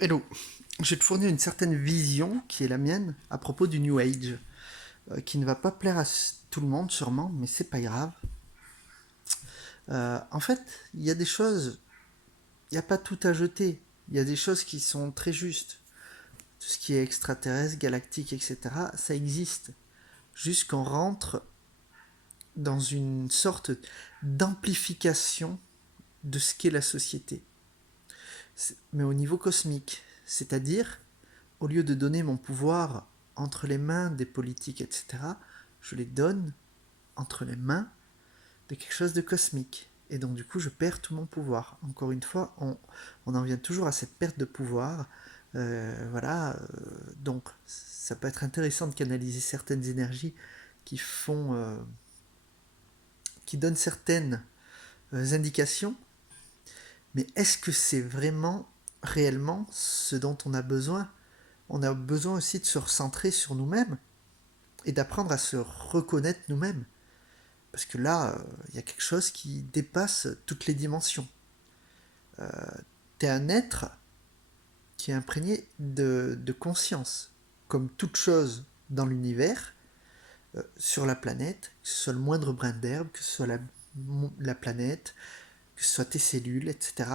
Hello, je vais te fournir une certaine vision qui est la mienne à propos du New Age, qui ne va pas plaire à tout le monde sûrement, mais c'est pas grave. En fait, il y a des choses, il n'y a pas tout à jeter. Il y a des choses qui sont très justes. Tout ce qui est extraterrestre, galactique, etc., ça existe. Juste qu'on rentre dans une sorte d'amplification de ce qu'est la société. Mais au niveau cosmique. C'est-à-dire, au lieu de donner mon pouvoir entre les mains des politiques, etc., je les donne entre les mains de quelque chose de cosmique. Et donc du coup, je perds tout mon pouvoir. Encore une fois, on en vient toujours à cette perte de pouvoir. Voilà. Donc, ça peut être intéressant de canaliser certaines énergies qui font, qui donnent certaines indications. Mais est-ce que c'est vraiment, réellement, ce dont on a besoin? On a besoin aussi de se recentrer sur nous-mêmes et d'apprendre à se reconnaître nous-mêmes. Parce que là, il y a quelque chose qui dépasse toutes les dimensions. T'es un être qui est imprégné de conscience. Comme toute chose dans l'univers, sur la planète, que ce soit le moindre brin d'herbe, que ce soit la planète, que ce soit tes cellules, etc.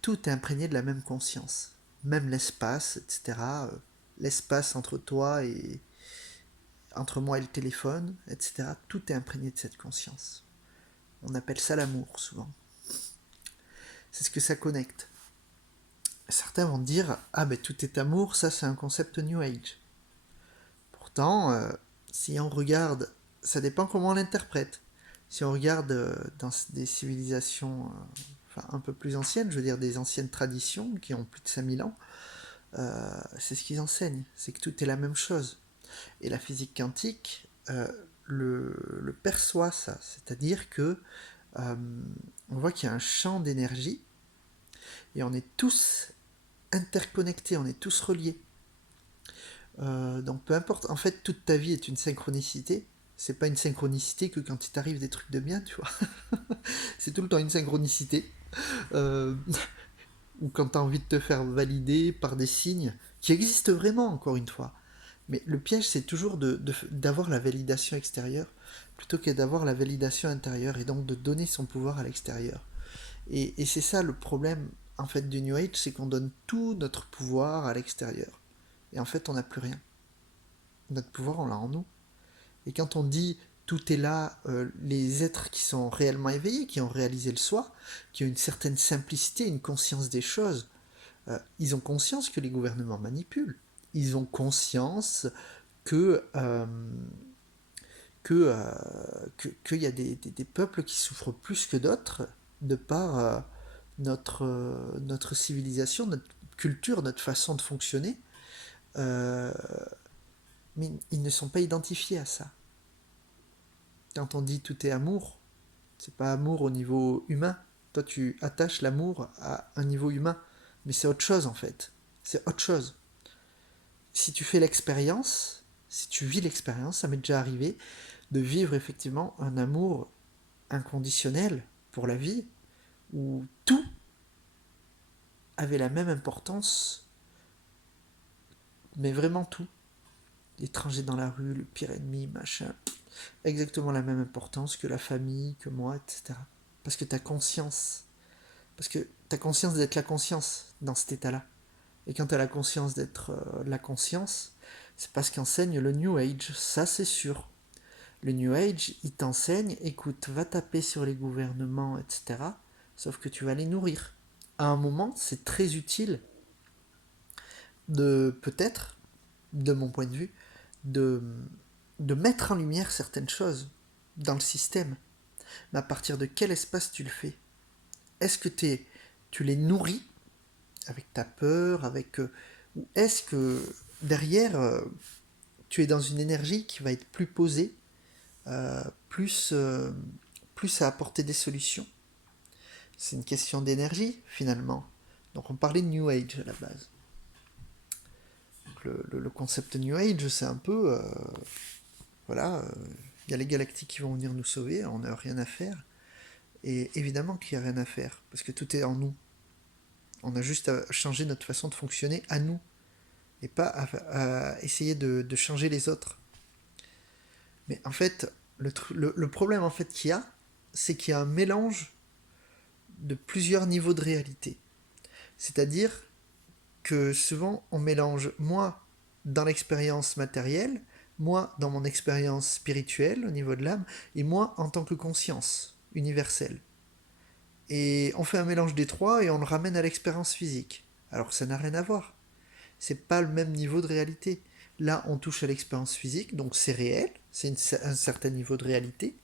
Tout est imprégné de la même conscience. Même l'espace, etc. L'espace entre toi et entre moi et le téléphone, etc. Tout est imprégné de cette conscience. On appelle ça l'amour souvent. C'est ce que ça connecte. Certains vont dire ah ben tout est amour, ça c'est un concept New Age. Pourtant, si on regarde, ça dépend comment on l'interprète. Si on regarde dans des civilisations enfin, un peu plus anciennes, je veux dire des anciennes traditions qui ont plus de 5000 ans, c'est ce qu'ils enseignent, c'est que tout est la même chose. Et la physique quantique le perçoit ça, c'est-à-dire que euh, on voit qu'il y a un champ d'énergie et on est tous interconnectés, on est tous reliés. Donc peu importe, en fait toute ta vie est une synchronicité. C'est pas une synchronicité que quand il t'arrive des trucs de bien, tu vois. C'est tout le temps une synchronicité. Euh, ou quand t'as envie de te faire valider par des signes qui existent vraiment, encore une fois. Mais le piège, c'est toujours d'avoir la validation extérieure plutôt que d'avoir la validation intérieure et donc de donner son pouvoir à l'extérieur. Et c'est ça le problème en fait du New Age, c'est qu'on donne tout notre pouvoir à l'extérieur. Et en fait, on n'a plus rien. Notre pouvoir, on l'a en nous. Et quand on dit tout est là, les êtres qui sont réellement éveillés, qui ont réalisé le soi, qui ont une certaine simplicité, une conscience des choses, ils ont conscience que les gouvernements manipulent. Ils ont conscience que qu'il y a des peuples qui souffrent plus que d'autres de par notre civilisation, notre culture, notre façon de fonctionner, euh, mais ils ne sont pas identifiés à ça. Quand on dit tout est amour, c'est pas amour au niveau humain. Toi, tu attaches l'amour à un niveau humain, mais c'est autre chose en fait. C'est autre chose. Si tu fais l'expérience, si tu vis l'expérience, ça m'est déjà arrivé de vivre effectivement un amour inconditionnel pour la vie, où tout avait la même importance, mais vraiment tout. L'étranger dans la rue, le pire ennemi, machin, exactement la même importance que la famille, que moi, etc. Parce que t'as conscience. Parce que t'as conscience d'être la conscience dans cet état-là. Et quand t'as la conscience d'être la conscience, c'est parce qu'enseigne le New Age, ça c'est sûr. Le New Age, il t'enseigne, écoute, va taper sur les gouvernements, etc. Sauf que tu vas les nourrir. À un moment, c'est très utile de, peut-être, de mon point de vue, de, de mettre en lumière certaines choses dans le système. Mais à partir de quel espace tu le fais? Est-ce que tu les nourris avec ta peur, avec ou est-ce que derrière tu es dans une énergie qui va être plus posée, euh, plus plus à apporter des solutions? C'est une question d'énergie finalement. Donc on parlait de New Age à la base. Donc le concept New Age, c'est un peu voilà, il y a les galactiques qui vont venir nous sauver, on n'a rien à faire. Et évidemment qu'il n'y a rien à faire, parce que tout est en nous. On a juste à changer notre façon de fonctionner à nous, et pas à essayer de changer les autres. Mais en fait, le problème en fait qu'il y a, c'est qu'il y a un mélange de plusieurs niveaux de réalité. C'est-à-dire que souvent on mélange moi dans l'expérience matérielle, moi dans mon expérience spirituelle au niveau de l'âme, et moi en tant que conscience universelle. Et on fait un mélange des trois et on le ramène à l'expérience physique. Alors que ça n'a rien à voir. C'est pas le même niveau de réalité. Là, on touche à l'expérience physique, donc c'est réel, c'est un certain niveau de réalité.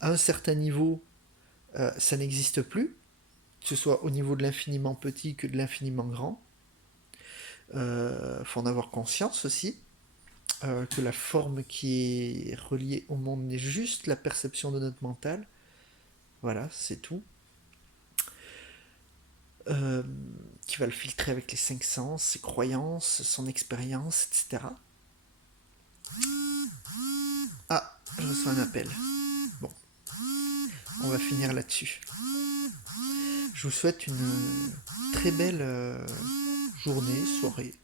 À un certain niveau, ça n'existe plus, que ce soit au niveau de l'infiniment petit que de l'infiniment grand. Faut en avoir conscience aussi, que la forme qui est reliée au monde n'est juste la perception de notre mental. Voilà, c'est tout. Euh, qui va le filtrer avec les cinq sens, ses croyances, son expérience, etc. Ah, je reçois un appel. Bon, on va finir là-dessus. Je vous souhaite une très belle journée, soirée,